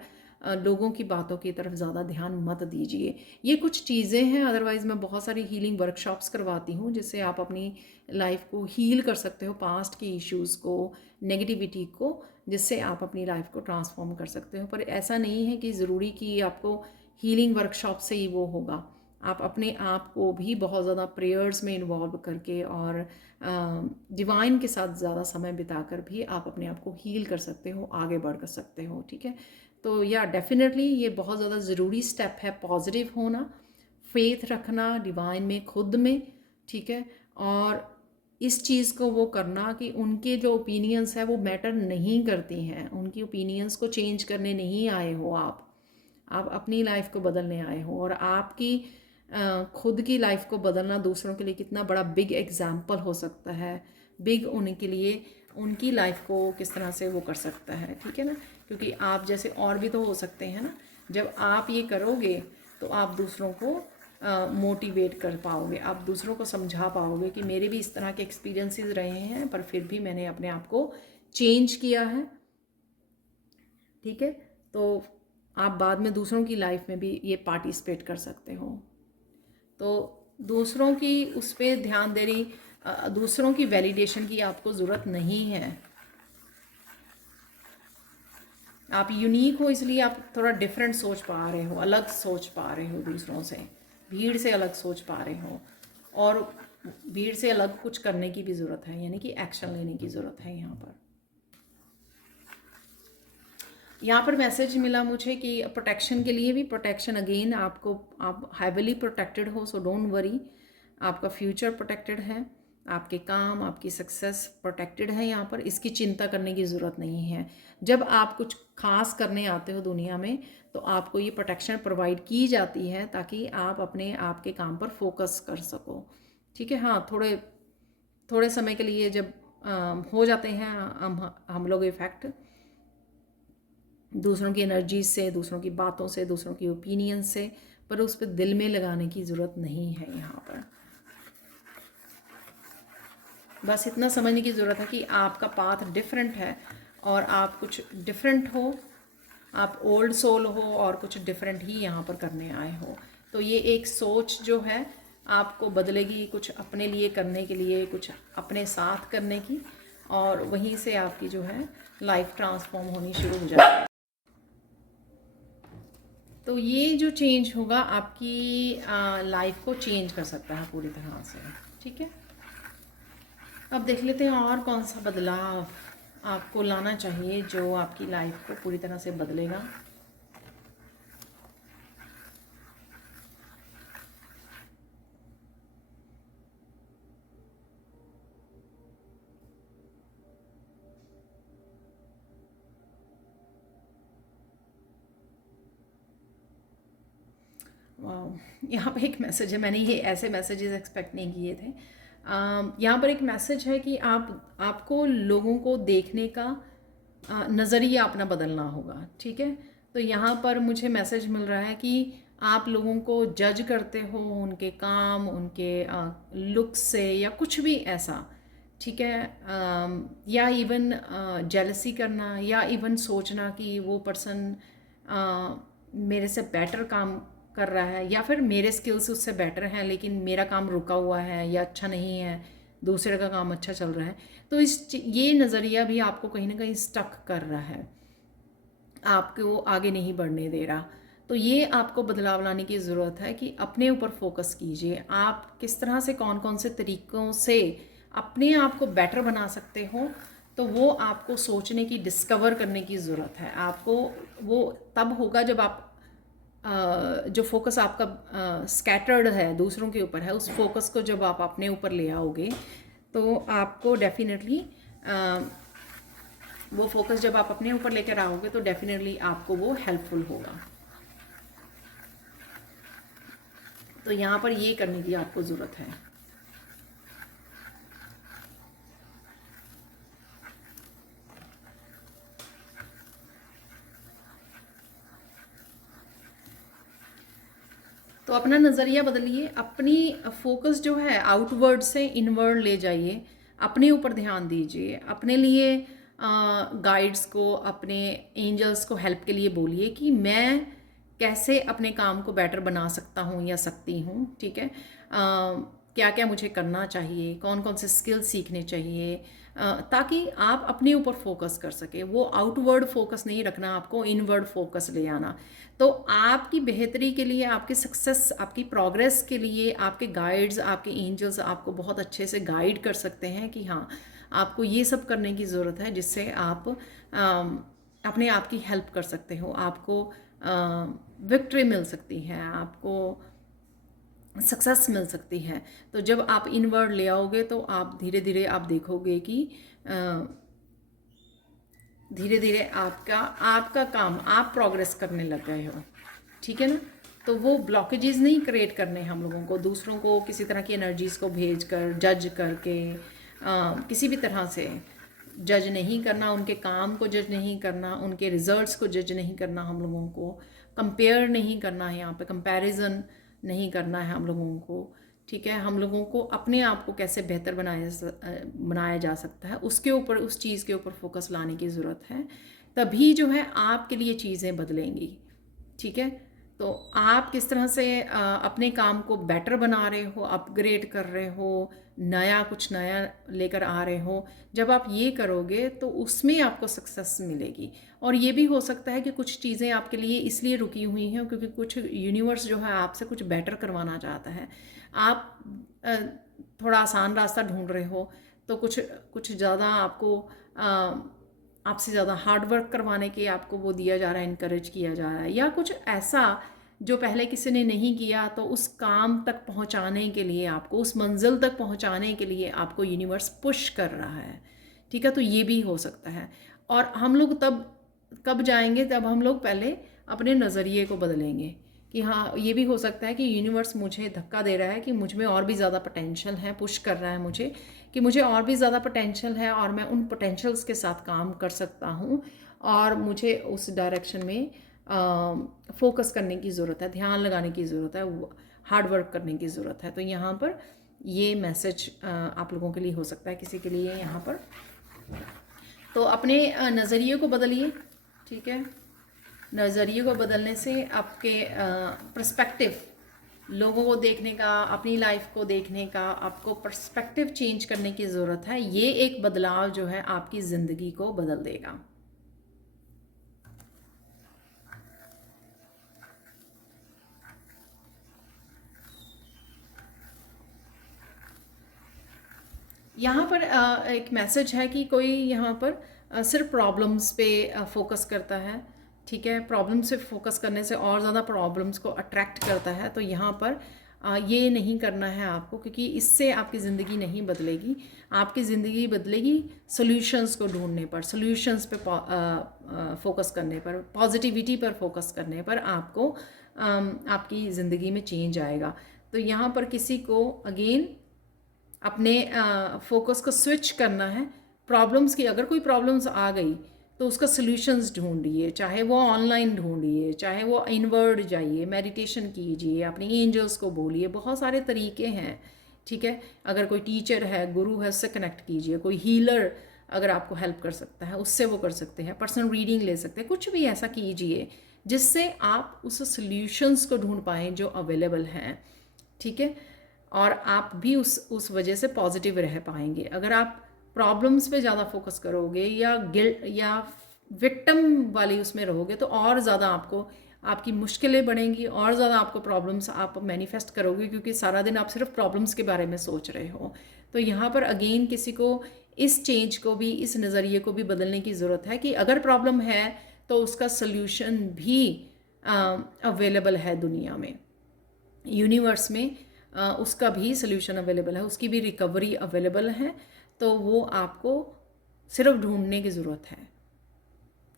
लोगों की बातों की तरफ ज़्यादा ध्यान मत दीजिए। ये कुछ चीज़ें हैं, अदरवाइज़ मैं बहुत सारी हीलिंग वर्कशॉप्स करवाती हूँ, जिससे आप अपनी लाइफ को हील कर सकते हो, पास्ट के इश्यूज़ को, नेगेटिविटी को, जिससे आप अपनी लाइफ को ट्रांसफॉर्म कर सकते हो। पर ऐसा नहीं है कि ज़रूरी कि आपको हीलिंग वर्कशॉप से ही वो होगा। आप अपने आप को भी बहुत ज़्यादा प्रेयर्स में इन्वॉल्व करके और डिवाइन के साथ ज़्यादा समय बिताकर भी आप अपने आप को हील कर सकते हो, आगे बढ़ कर सकते हो, ठीक है। तो या डेफिनेटली ये बहुत ज़्यादा ज़रूरी स्टेप है, पॉजिटिव होना, फेथ रखना डिवाइन में, खुद में, ठीक है। और इस चीज़ को वो करना कि उनके जो ओपिनियंस है वो मैटर नहीं करती हैं, उनकी ओपिनियंस को चेंज करने नहीं आए हो आप अपनी लाइफ को बदलने आए हो। और आपकी खुद की लाइफ को बदलना दूसरों के लिए कितना बड़ा बिग एग्जाम्पल हो सकता है, बिग उनके लिए उनकी लाइफ को किस तरह से वो कर सकता है, ठीक है ना। क्योंकि आप जैसे और भी तो हो सकते हैं ना। जब आप ये करोगे तो आप दूसरों को मोटिवेट कर पाओगे, आप दूसरों को समझा पाओगे कि मेरे भी इस तरह के एक्सपीरियंसेस रहे हैं, पर फिर भी मैंने अपने आप को चेंज किया है, ठीक है। तो आप बाद में दूसरों की लाइफ में भी ये पार्टिसिपेट कर सकते हो। तो दूसरों की उस पर ध्यान दे रही, दूसरों की वैलिडेशन की आपको ज़रूरत नहीं है। आप यूनिक हो, इसलिए आप थोड़ा डिफरेंट सोच पा रहे हो, अलग सोच पा रहे हो, दूसरों से, भीड़ से अलग सोच पा रहे हो। और भीड़ से अलग कुछ करने की भी ज़रूरत है, यानी कि एक्शन लेने की ज़रूरत है। यहाँ पर मैसेज मिला मुझे कि प्रोटेक्शन के लिए भी, प्रोटेक्शन अगेन आपको, आप हैविली प्रोटेक्टेड हो, सो डोंट वरी। आपका फ्यूचर प्रोटेक्टेड है, आपके काम, आपकी सक्सेस प्रोटेक्टेड है। यहाँ पर इसकी चिंता करने की ज़रूरत नहीं है। जब आप कुछ खास करने आते हो दुनिया में, तो आपको ये प्रोटेक्शन प्रोवाइड की जाती है, ताकि आप अपने आप के काम पर फोकस कर सको, ठीक है। हाँ, थोड़े थोड़े समय के लिए जब हो जाते हैं हम लोग इफ़ेक्ट दूसरों की एनर्जी से, दूसरों की बातों से, दूसरों की ओपिनियन से, पर उस पर दिल में लगाने की ज़रूरत नहीं है। यहाँ पर बस इतना समझने की ज़रूरत है कि आपका पाथ डिफरेंट है, और आप कुछ डिफरेंट हो, आप ओल्ड सोल हो, और कुछ डिफरेंट ही यहाँ पर करने आए हो। तो ये एक सोच जो है आपको बदलेगी, कुछ अपने लिए करने के लिए, कुछ अपने साथ करने की, और वहीं से आपकी जो है लाइफ ट्रांसफॉर्म होनी शुरू हो जाएगी। तो ये जो चेंज होगा आपकी लाइफ को चेंज कर सकता है पूरी तरह से, ठीक है। अब देख लेते हैं और कौन सा बदलाव आपको लाना चाहिए जो आपकी लाइफ को पूरी तरह से बदलेगा। यहाँ पे एक मैसेज है, मैंने ये ऐसे मैसेजेस एक्सपेक्ट नहीं किए थे। यहाँ पर एक मैसेज है कि आपको लोगों को देखने का नज़रिया अपना बदलना होगा, ठीक है। तो यहाँ पर मुझे मैसेज मिल रहा है कि आप लोगों को जज करते हो उनके काम, उनके लुक से या कुछ भी ऐसा, ठीक है, या इवन जेलसी करना, या इवन सोचना कि वो पर्सन मेरे से बेटर काम कर रहा है, या फिर मेरे स्किल्स उससे बेटर हैं लेकिन मेरा काम रुका हुआ है या अच्छा नहीं है, दूसरे का काम अच्छा चल रहा है। तो ये नज़रिया भी आपको कहीं ना कहीं स्टक कर रहा है, आपको आगे नहीं बढ़ने दे रहा। तो ये आपको बदलाव लाने की ज़रूरत है कि अपने ऊपर फोकस कीजिए। आप किस तरह से, कौन कौन से तरीक़ों से अपने आप को बेटर बना सकते हो, तो वो आपको सोचने की, डिस्कवर करने की ज़रूरत है। आपको वो तब होगा जब आप जो फोकस आपका स्कैटर्ड है, दूसरों के ऊपर है, उस फोकस को जब आप अपने ऊपर ले आओगे तो आपको डेफिनेटली वो फोकस जब आप अपने ऊपर लेकर आओगे तो डेफिनेटली आपको वो हेल्पफुल होगा। तो यहाँ पर ये करने की आपको ज़रूरत है। तो अपना नज़रिया बदलिए, अपनी फोकस जो है आउटवर्ड से इनवर्ड ले जाइए, अपने ऊपर ध्यान दीजिए, अपने लिए गाइड्स को, अपने एंजल्स को हेल्प के लिए बोलिए कि मैं कैसे अपने काम को बेटर बना सकता हूँ या सकती हूँ, ठीक है। क्या क्या मुझे करना चाहिए, कौन कौन से स्किल्स सीखने चाहिए, ताकि आप अपने ऊपर फोकस कर सके। वो आउटवर्ड फोकस नहीं रखना, आपको इनवर्ड फोकस ले आना। तो आपकी बेहतरी के लिए, आपकी सक्सेस, आपकी प्रोग्रेस के लिए आपके गाइड्स, आपके एंजल्स आपको बहुत अच्छे से गाइड कर सकते हैं कि हाँ, आपको ये सब करने की ज़रूरत है जिससे आप अपने आप की हेल्प कर सकते हो, आपको विक्ट्री मिल सकती है, आपको सक्सेस मिल सकती है। तो जब आप इनवर्ड ले आओगे तो आप धीरे धीरे आप देखोगे कि धीरे धीरे आपका आपका काम, आप प्रोग्रेस करने लग गए हो, ठीक है ना। तो वो ब्लॉकेजेस नहीं क्रिएट करने हम लोगों को, दूसरों को किसी तरह की एनर्जीज़ को भेज कर, जज करके, किसी भी तरह से जज नहीं करना, उनके काम को जज नहीं करना, उनके रिजल्ट्स को जज नहीं करना, हम लोगों को कंपेयर नहीं करना है, यहाँ पे कंपैरिजन नहीं करना है हम लोगों को, ठीक है। हम लोगों को अपने आप को कैसे बेहतर बनाया जा सकता है, उसके ऊपर, उस चीज़ के ऊपर फोकस लाने की ज़रूरत है। तभी जो है आपके लिए चीज़ें बदलेंगी, ठीक है। तो आप किस तरह से अपने काम को बेटर बना रहे हो, अपग्रेड कर रहे हो, नया कुछ नया लेकर आ रहे हो, जब आप ये करोगे तो उसमें आपको सक्सेस मिलेगी। और ये भी हो सकता है कि कुछ चीज़ें आपके लिए इसलिए रुकी हुई हैं क्योंकि कुछ यूनिवर्स जो है आपसे कुछ बेटर करवाना चाहता है। आप थोड़ा आसान रास्ता ढूंढ रहे हो, तो कुछ कुछ ज़्यादा आपको आपसे ज़्यादा हार्ड वर्क करवाने के आपको वो दिया जा रहा है, इनकरेज किया जा रहा है, या कुछ ऐसा जो पहले किसी ने नहीं किया, तो उस काम तक पहुंचाने के लिए, आपको उस मंजिल तक पहुंचाने के लिए आपको यूनिवर्स पुश कर रहा है, ठीक है। तो ये भी हो सकता है। और हम लोग तब कब जाएंगे, तब हम लोग पहले अपने नज़रिए को बदलेंगे कि हाँ, ये भी हो सकता है कि यूनिवर्स मुझे धक्का दे रहा है कि मुझ में और भी ज़्यादा पोटेंशियल है, पुश कर रहा है मुझे कि मुझे और भी ज़्यादा पोटेंशियल है और मैं उन पोटेंशियल्स के साथ काम कर सकता हूँ, और मुझे उस डायरेक्शन में फोकस करने की ज़रूरत है, ध्यान लगाने की ज़रूरत है, हार्ड वर्क करने की ज़रूरत है। तो यहाँ पर ये मैसेज आप लोगों के लिए हो सकता है, किसी के लिए यहाँ पर। तो अपने नज़रिए को बदलिए, ठीक है। नज़रिए को बदलने से आपके पर्सपेक्टिव, लोगों को देखने का, अपनी लाइफ को देखने का, आपको पर्सपेक्टिव चेंज करने की ज़रूरत है। ये एक बदलाव जो है आपकी ज़िंदगी को बदल देगा। यहाँ पर एक मैसेज है कि कोई यहाँ पर सिर्फ प्रॉब्लम्स पे फोकस करता है, ठीक है। प्रॉब्लम से फोकस करने से और ज़्यादा प्रॉब्लम्स को अट्रैक्ट करता है। तो यहाँ पर ये नहीं करना है आपको, क्योंकि इससे आपकी ज़िंदगी नहीं बदलेगी। आपकी ज़िंदगी बदलेगी सॉल्यूशंस को ढूंढने पर, सॉल्यूशंस पे फोकस करने पर, पॉजिटिविटी पर फोकस करने पर आपको आपकी ज़िंदगी में चेंज आएगा। तो यहाँ पर किसी को अगेन अपने फोकस को स्विच करना है। प्रॉब्लम्स की, अगर कोई प्रॉब्लम्स आ गई तो उसका सॉल्यूशंस ढूंढिए, चाहे वो ऑनलाइन ढूंढिए, चाहे वो इनवर्ड जाइए, मेडिटेशन कीजिए, अपने एंजल्स को बोलिए, बहुत सारे तरीके हैं। ठीक है, अगर कोई टीचर है, गुरु है, उससे कनेक्ट कीजिए, कोई हीलर अगर आपको हेल्प कर सकता है उससे वो कर सकते हैं, पर्सनल रीडिंग ले सकते हैं, कुछ भी ऐसा कीजिए जिससे आप उस सॉल्यूशंस को ढूंढ पाएँ जो अवेलेबल हैं। ठीक है, और आप भी उस वजह से पॉजिटिव रह पाएंगे। अगर आप प्रॉब्लम्स पे ज़्यादा फोकस करोगे या गिल्ट या विक्टिम वाली उसमें रहोगे तो और ज़्यादा आपको आपकी मुश्किलें बढ़ेंगी, और ज़्यादा आपको प्रॉब्लम्स आप मैनिफेस्ट करोगे, क्योंकि सारा दिन आप सिर्फ प्रॉब्लम्स के बारे में सोच रहे हो। तो यहाँ पर अगेन किसी को इस चेंज को भी, इस नज़रिए को भी बदलने की ज़रूरत है कि अगर प्रॉब्लम है तो उसका सल्यूशन भी अवेलेबल है दुनिया में, यूनिवर्स में उसका भी सल्यूशन अवेलेबल है, उसकी भी रिकवरी अवेलेबल है। तो वो आपको सिर्फ ढूंढने की ज़रूरत है।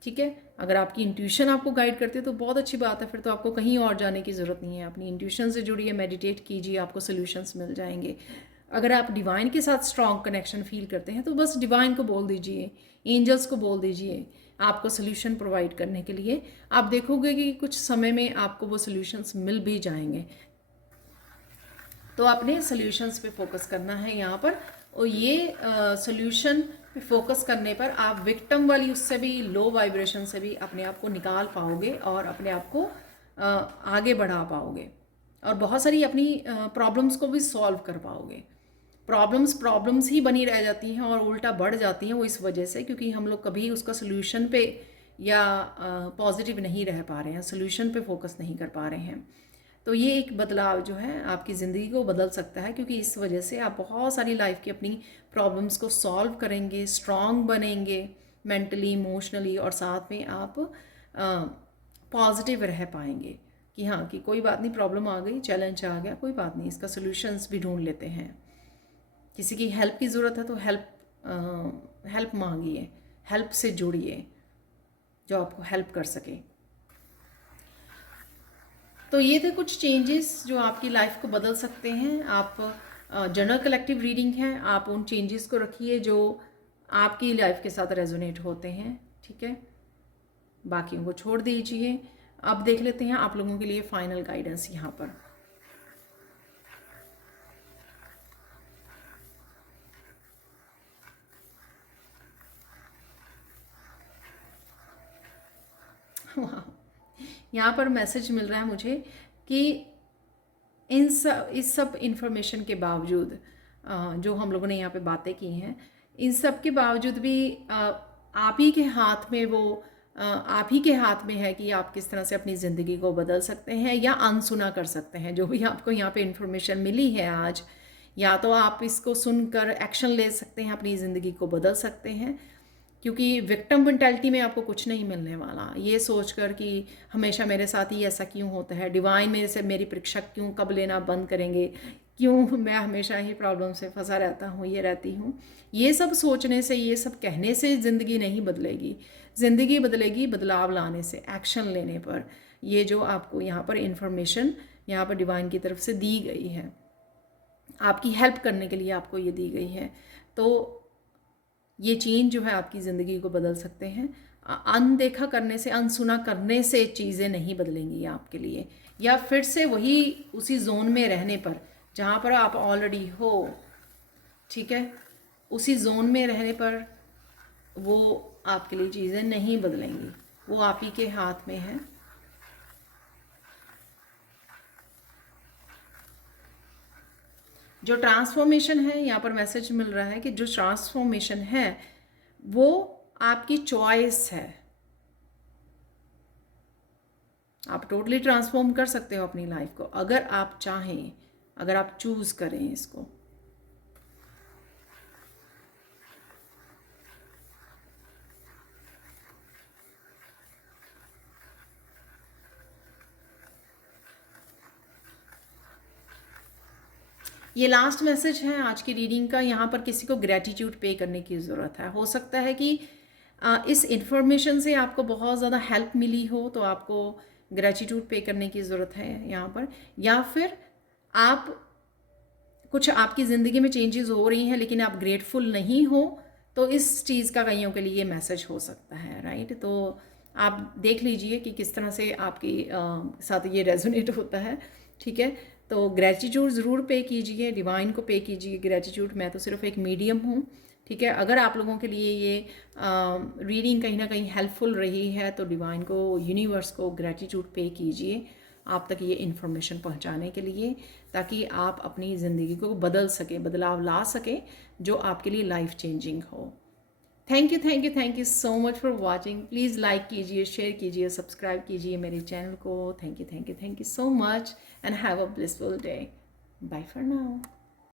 ठीक है, अगर आपकी इंट्यूशन आपको गाइड करती है तो बहुत अच्छी बात है, फिर तो आपको कहीं और जाने की ज़रूरत नहीं है। अपनी इंट्यूशन से जुड़िए, मेडिटेट कीजिए, आपको सॉल्यूशंस मिल जाएंगे। अगर आप डिवाइन के साथ स्ट्रॉन्ग कनेक्शन फील करते हैं तो बस डिवाइन को बोल दीजिए, एंजल्स को बोल दीजिए आपको सॉल्यूशन प्रोवाइड करने के लिए। आप देखोगे कि कुछ समय में आपको वो सॉल्यूशंस मिल भी जाएंगे। तो अपने सॉल्यूशंस पे फोकस करना है यहाँ पर, और ये सॉल्यूशन पे फोकस करने पर आप विक्टिम वाली उससे भी, लो वाइब्रेशन से भी अपने आप को निकाल पाओगे और अपने आप को आगे बढ़ा पाओगे, और बहुत सारी अपनी प्रॉब्लम्स को भी सॉल्व कर पाओगे। प्रॉब्लम्स ही बनी रह जाती हैं और उल्टा बढ़ जाती हैं, वो इस वजह से क्योंकि हम लोग कभी उसका सॉल्यूशन पे या पॉजिटिव नहीं रह पा रहे हैं, सॉल्यूशन पे फोकस नहीं कर पा रहे हैं। तो ये एक बदलाव जो है आपकी ज़िंदगी को बदल सकता है, क्योंकि इस वजह से आप बहुत सारी लाइफ की अपनी प्रॉब्लम्स को सॉल्व करेंगे, स्ट्रॉन्ग बनेंगे मेंटली, इमोशनली, और साथ में आप पॉजिटिव रह पाएंगे कि हाँ, कि कोई बात नहीं, प्रॉब्लम आ गई, चैलेंज आ गया, कोई बात नहीं, इसका सॉल्यूशंस भी ढूंढ लेते हैं। किसी की हेल्प की ज़रूरत है तो हेल्प मांगिए, हेल्प से जुड़िए जो आपको हेल्प कर सके। तो ये थे कुछ चेंजेस जो आपकी लाइफ को बदल सकते हैं। आप जनरल कलेक्टिव रीडिंग है, आप उन चेंजेस को रखिए जो आपकी लाइफ के साथ रेजोनेट होते हैं। ठीक है, बाकियों को छोड़ दीजिए। अब देख लेते हैं आप लोगों के लिए फाइनल गाइडेंस यहाँ पर। यहाँ पर मैसेज मिल रहा है मुझे कि इस सब इंफॉर्मेशन के बावजूद जो हम लोगों ने यहाँ पे बातें की हैं, इन सब के बावजूद भी आप ही के हाथ में आप ही के हाथ में है कि आप किस तरह से अपनी ज़िंदगी को बदल सकते हैं या अनसुना कर सकते हैं। जो भी आपको यहाँ पे इन्फॉर्मेशन मिली है आज, या तो आप इसको सुनकर एक्शन ले सकते हैं, अपनी ज़िंदगी को बदल सकते हैं, क्योंकि विक्टिम मेंटालिटी में आपको कुछ नहीं मिलने वाला। ये सोचकर कि हमेशा मेरे साथ ही ऐसा क्यों होता है, डिवाइन मेरे से मेरी परीक्षा क्यों कब लेना बंद करेंगे, क्यों मैं हमेशा ही प्रॉब्लम से फंसा रहता हूँ, ये रहती हूँ, ये सब सोचने से, ये सब कहने से ज़िंदगी नहीं बदलेगी। ज़िंदगी बदलेगी बदलाव लाने से, एक्शन लेने पर। ये जो आपको यहाँ पर इंफॉर्मेशन यहाँ पर डिवाइन की तरफ से दी गई है, आपकी हेल्प करने के लिए आपको ये दी गई है। तो ये चेंज जो है आपकी ज़िंदगी को बदल सकते हैं। अनदेखा करने से, अनसुना करने से चीज़ें नहीं बदलेंगी आपके लिए, या फिर से वही उसी जोन में रहने पर जहाँ पर आप ऑलरेडी हो। ठीक है, उसी जोन में रहने पर वो आपके लिए चीज़ें नहीं बदलेंगी, वो आप ही के हाथ में है। जो ट्रांसफॉर्मेशन है, यहाँ पर मैसेज मिल रहा है कि जो ट्रांसफॉर्मेशन है वो आपकी चॉइस है। आप टोटली ट्रांसफॉर्म कर सकते हो अपनी लाइफ को अगर आप चाहें, अगर आप चूज करें इसको। ये लास्ट मैसेज है आज की रीडिंग का। यहाँ पर किसी को ग्रैटिट्यूड पे करने की ज़रूरत है। हो सकता है कि इस इंफॉर्मेशन से आपको बहुत ज़्यादा हेल्प मिली हो, तो आपको ग्रैटिट्यूड पे करने की ज़रूरत है यहाँ पर। या फिर आप कुछ आपकी ज़िंदगी में चेंजेस हो रही हैं लेकिन आप ग्रेटफुल नहीं हो, तो इस चीज़ का कईयों के लिए मैसेज हो सकता है, राइट। तो आप देख लीजिए कि किस तरह से आपकी साथ ये रेजोनेट होता है, ठीक है। तो ग्रेटिट्यूड ज़रूर पे कीजिए, डिवाइन को पे कीजिए ग्रेटिट्यूड। मैं तो सिर्फ एक मीडियम हूँ, ठीक है। अगर आप लोगों के लिए ये रीडिंग कहीं ना कहीं हेल्पफुल रही है तो डिवाइन को, यूनिवर्स को ग्रेटिट्यूड पे कीजिए आप तक ये इन्फॉर्मेशन पहुंचाने के लिए, ताकि आप अपनी ज़िंदगी को बदल सकें, बदलाव ला सकें जो आपके लिए लाइफ चेंजिंग हो। Thank you so much for watching. Please like कीजिए, शेयर कीजिए, सब्सक्राइब कीजिए मेरे चैनल को। Thank you so much and have a blissful day. Bye for now.